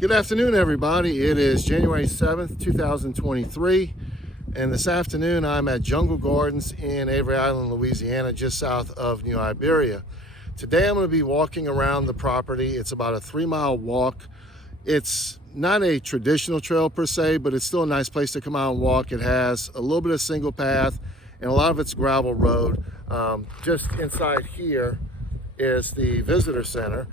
Good afternoon, everybody. It is January 7th, 2023, and this afternoon I'm at Jungle Gardens in Avery Island, Louisiana, just south of New Iberia. Today I'm going to be walking around the property. It's about a 3-mile walk. It's not a traditional trail per se, but it's still a nice place to come out and walk. It has a little bit of single path and a lot of it's gravel road. Just inside here is the visitor center,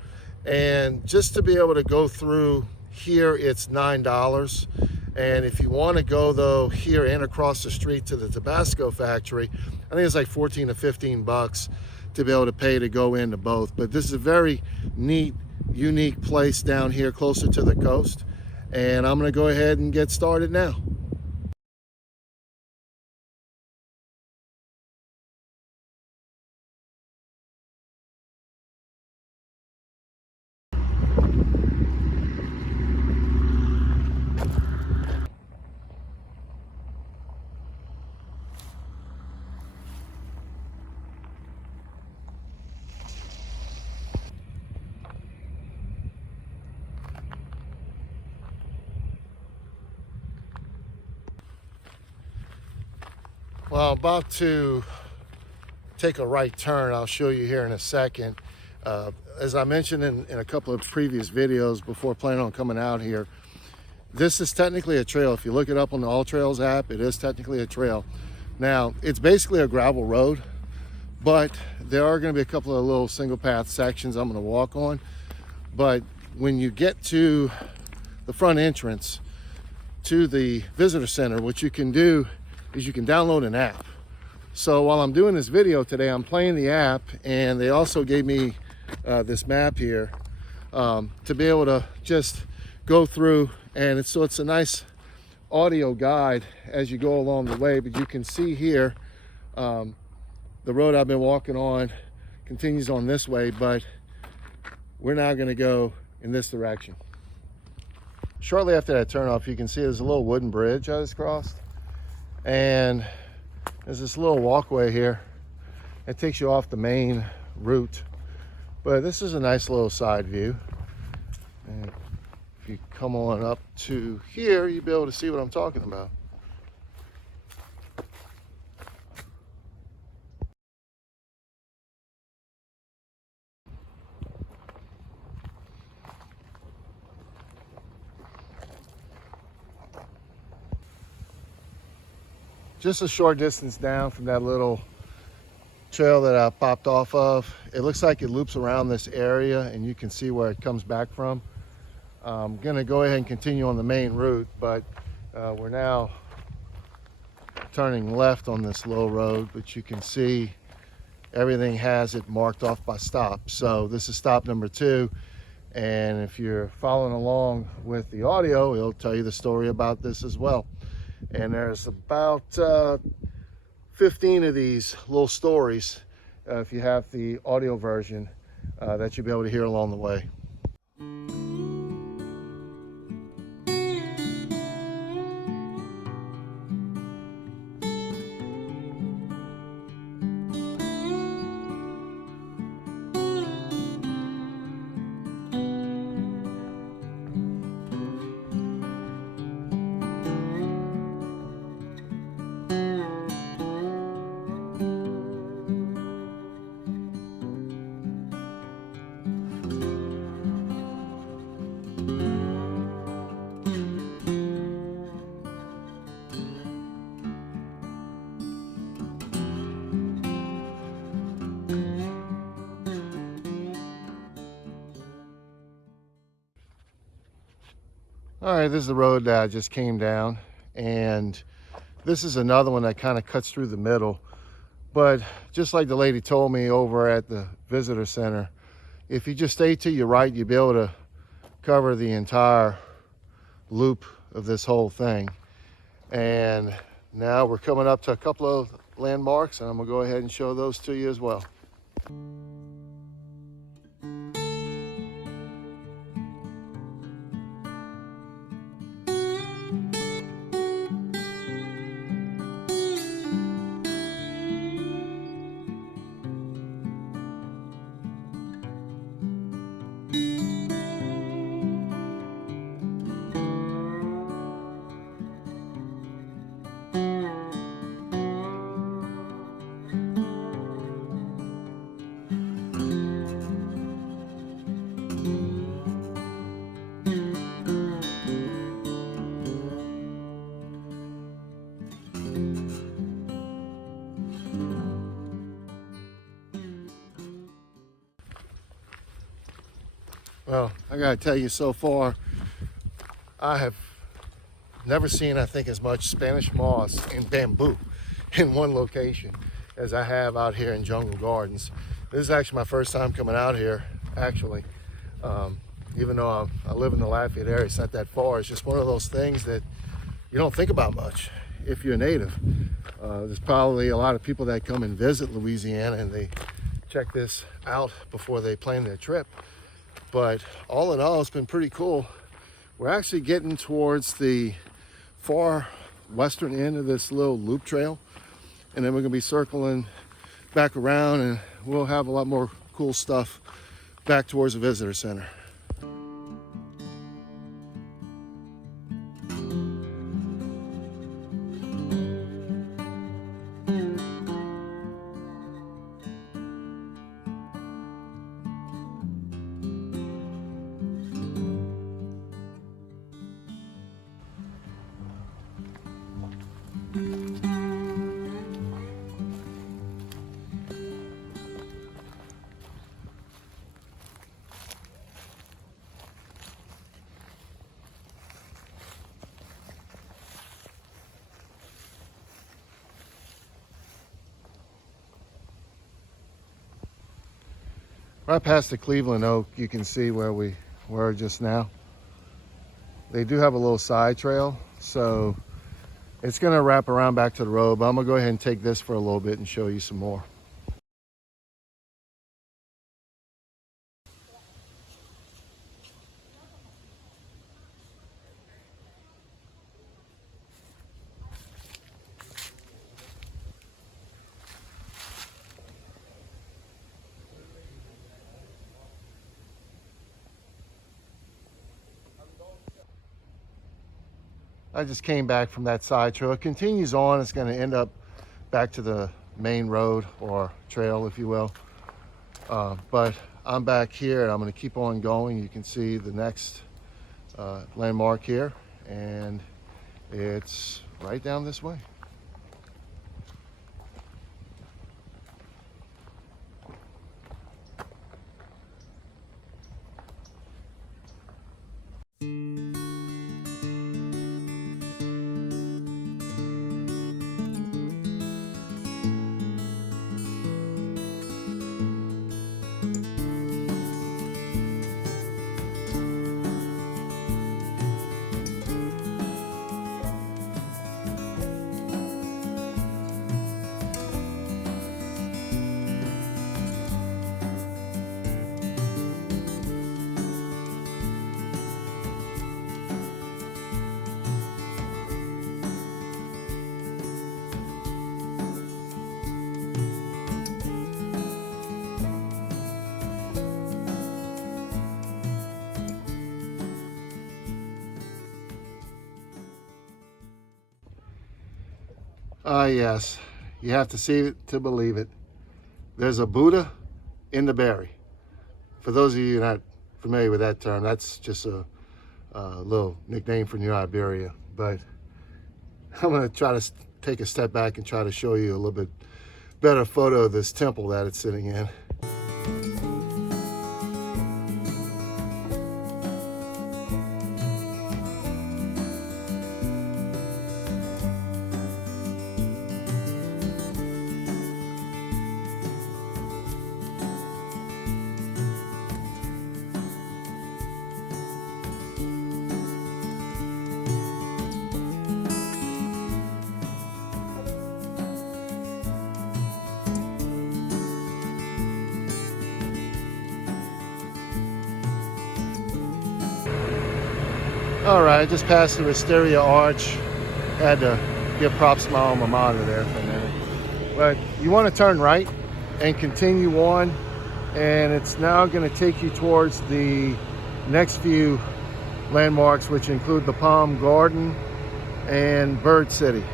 and just to be able to go through here, it's $9. And if you want to go though here and across the street to the Tabasco factory, I think it's like 14 to 15 bucks to be able to pay to go into both. But this is a very neat, unique place down here closer to the coast, and I'm going to go ahead and get started now. Well, I'm about to take a right turn. I'll show you here in a second. As I mentioned in a couple of previous videos before planning on coming out here, this is technically a trail. If you look it up on the All Trails app, it is technically a trail. Now, it's basically a gravel road, but there are going to be a couple of little single path sections I'm going to walk on. But when you get to the front entrance to the visitor center, what you can do is you can download an app. So while I'm doing this video today, I'm playing the app, and they also gave me this map here to be able to just go through, and it's a nice audio guide as you go along the way. But you can see here the road I've been walking on continues on this way, but we're now going to go in this direction. Shortly after that turnoff, you can see there's a little wooden bridge I just crossed, and there's this little walkway here. It takes you off the main route, but this is a nice little side view. And if you come on up to here, you'll be able to see what I'm talking about. Just a short distance down from that little trail that I popped off of, it looks like it loops around this area, and you can see where it comes back from. I'm gonna go ahead and continue on the main route, but we're now turning left on this low road, but you can see everything has it marked off by stop. So this is stop number 2, and if you're following along with the audio, it'll tell you the story about this as well. And there's about 15 of these little stories, if you have the audio version, that you'll be able to hear along the way. All right, this is the road that I just came down, and this is another one that kind of cuts through the middle. But just like the lady told me over at the visitor center, if you just stay to your right, you'll be able to cover the entire loop of this whole thing. And now we're coming up to a couple of landmarks, and I'm gonna go ahead and show those to you as well. Well, I gotta tell you, so far, I have never seen, I think, as much Spanish moss and bamboo in one location as I have out here in Jungle Gardens. This is actually my first time coming out here, actually. Even though I live in the Lafayette area, it's not that far. It's just one of those things that you don't think about much if you're a native. There's probably a lot of people that come and visit Louisiana and they check this out before they plan their trip. But all in all, it's been pretty cool. We're actually getting towards the far western end of this little loop trail, and then we're gonna be circling back around and we'll have a lot more cool stuff back towards the visitor center. Right past the Cleveland Oak, you can see where we were just now. They do have a little side trail, so it's gonna wrap around back to the road, but I'm gonna go ahead and take this for a little bit and show you some more. I just came back from that side trail. It continues on. It's going to end up back to the main road or trail, if you will. But I'm back here and I'm going to keep on going. You can see the next landmark here, and it's right down this way. Yes, you have to see it to believe it. There's a Buddha in the berry. For those of you not familiar with that term, that's just a little nickname for New Iberia. But I'm going to try to take a step back and try to show you a little bit better photo of this temple that it's sitting in. All right, I just passed the Wisteria Arch. Had to give props to my alma mater there for a minute. But you want to turn right and continue on, and it's now going to take you towards the next few landmarks, which include the Palm Garden and Bird City.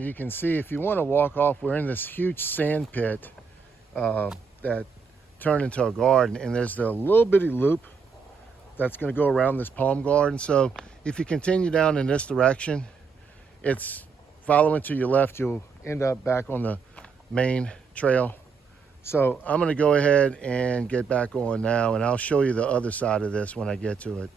You can see if you want to walk off, we're in this huge sand pit that turned into a garden, and there's the little bitty loop that's going to go around this palm garden. So if you continue down in this direction, it's following to your left, you'll end up back on the main trail. So I'm going to go ahead and get back on now, and I'll show you the other side of this when I get to it.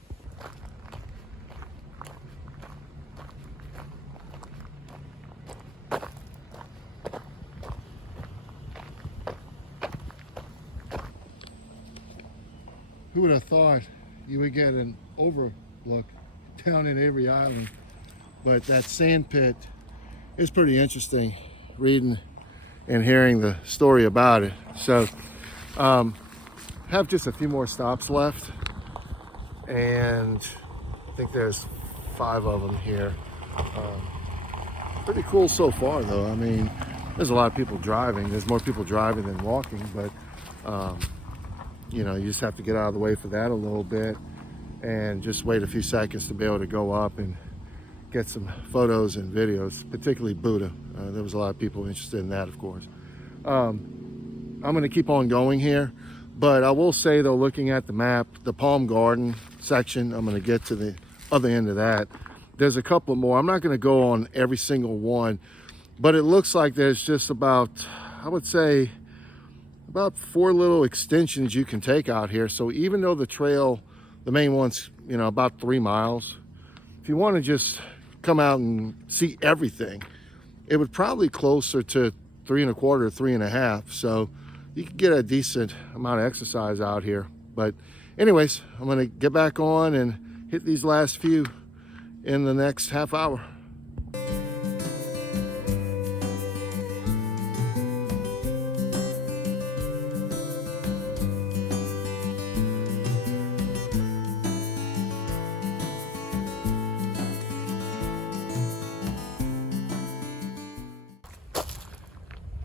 Who would have thought you would get an overlook down in Avery Island? But that sand pit is pretty interesting, reading and hearing the story about it. So have just a few more stops left, and I think there's 5 of them here. Pretty cool so far though. I mean, there's a lot of people driving. There's more people driving than walking, but you know, you just have to get out of the way for that a little bit and just wait a few seconds to be able to go up and get some photos and videos, particularly Buddha. There was a lot of people interested in that, of course. I'm going to keep on going here, but I will say though, looking at the map, the Palm Garden section, I'm going to get to the other end of that. There's a couple more. I'm not going to go on every single one, but it looks like there's just about, I would say, about 4 little extensions you can take out here. So even though the trail, the main one's, you know, about 3 miles, if you want to just come out and see everything, it would probably closer to 3 1/4 or 3 1/2. So you can get a decent amount of exercise out here. But anyways, I'm going to get back on and hit these last few in the next half hour.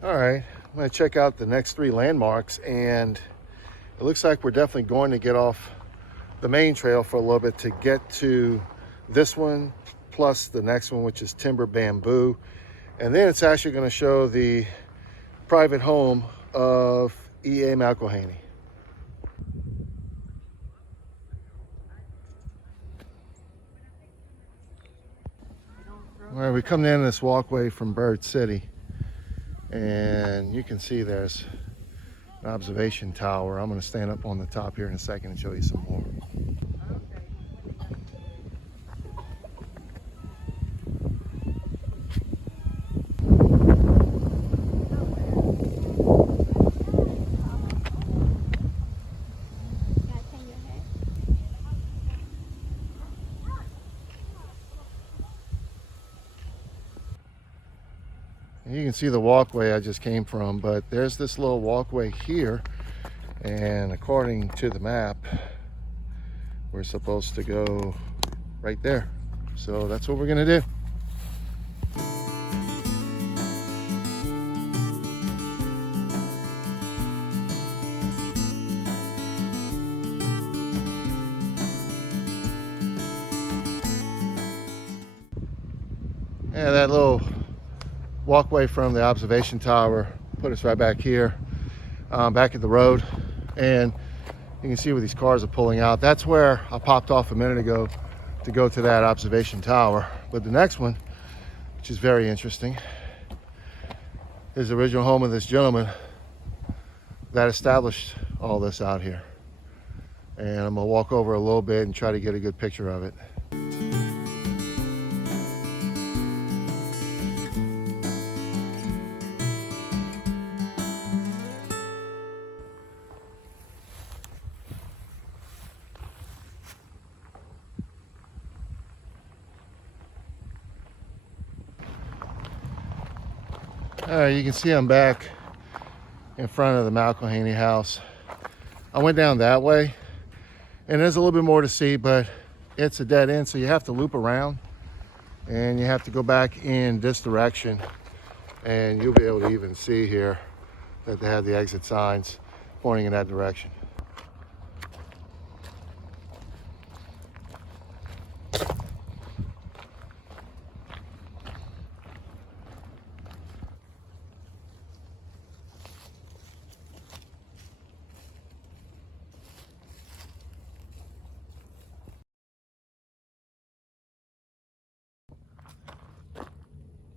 All right, I'm going to check out the next 3 landmarks, and it looks like we're definitely going to get off the main trail for a little bit to get to this one, plus the next one, which is Timber Bamboo. And then it's actually going to show the private home of E.A. McElhaney. All right, we come in this walkway from Bird City, and you can see there's an observation tower. I'm going to stand up on the top here in a second and show you some more. You can see the walkway I just came from, but there's this little walkway here, and according to the map, we're supposed to go right there. So that's what we're gonna do. Yeah, that little walkway from the observation tower put us right back here, back at the road, and you can see where these cars are pulling out. That's where I popped off a minute ago to go to that observation tower. But the next one, which is very interesting, is the original home of this gentleman that established all this out here. And I'm gonna walk over a little bit and try to get a good picture of it. All right, you can see I'm back in front of the McElhaney house. I went down that way, and there's a little bit more to see, but it's a dead end, so you have to loop around, and you have to go back in this direction, and you'll be able to even see here that they have the exit signs pointing in that direction.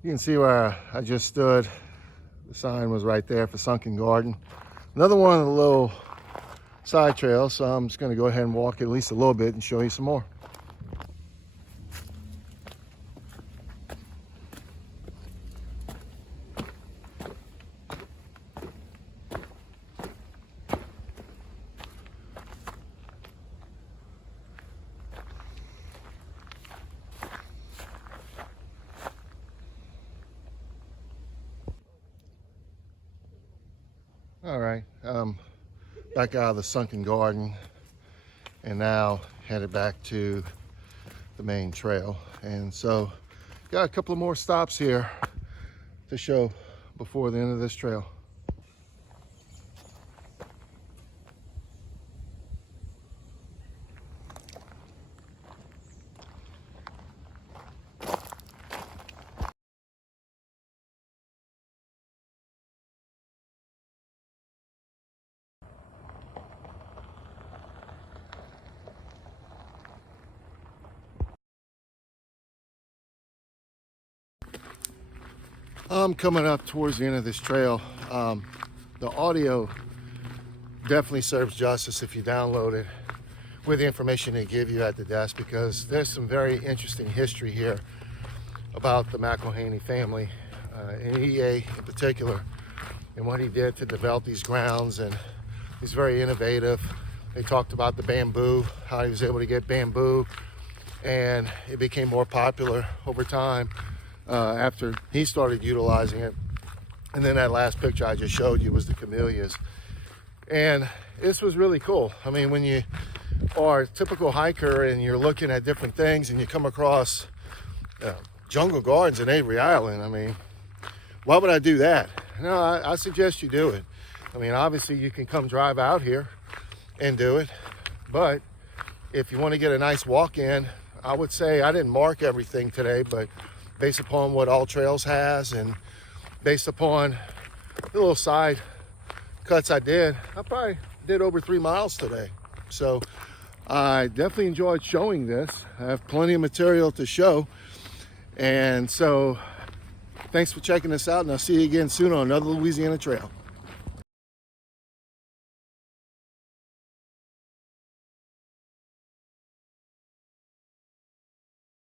You can see where I just stood. The sign was right there for Sunken Garden. Another one of the little side trails, so I'm just going to go ahead and walk at least a little bit and show you some more. All right, back out of the Sunken Garden and now headed back to the main trail. And so got a couple of more stops here to show before the end of this trail. I'm coming up towards the end of this trail. The audio definitely serves justice if you download it with the information they give you at the desk, because there's some very interesting history here about the McElhaney family, and EA in particular, and what he did to develop these grounds. And he's very innovative. They talked about the bamboo, how he was able to get bamboo, and it became more popular over time after he started utilizing it. And then that last picture I just showed you was the camellias. And this was really cool. I mean, when you are a typical hiker and you're looking at different things and you come across jungle gardens in Avery Island, I mean, why would I do that? No, I suggest you do it. I mean, obviously you can come drive out here and do it, but if you want to get a nice walk in, I would say, I didn't mark everything today, but based upon what All Trails has and based upon the little side cuts I did, I probably did over 3 miles today. So I definitely enjoyed showing this. I have plenty of material to show. And so thanks for checking this out, and I'll see you again soon on another Louisiana trail.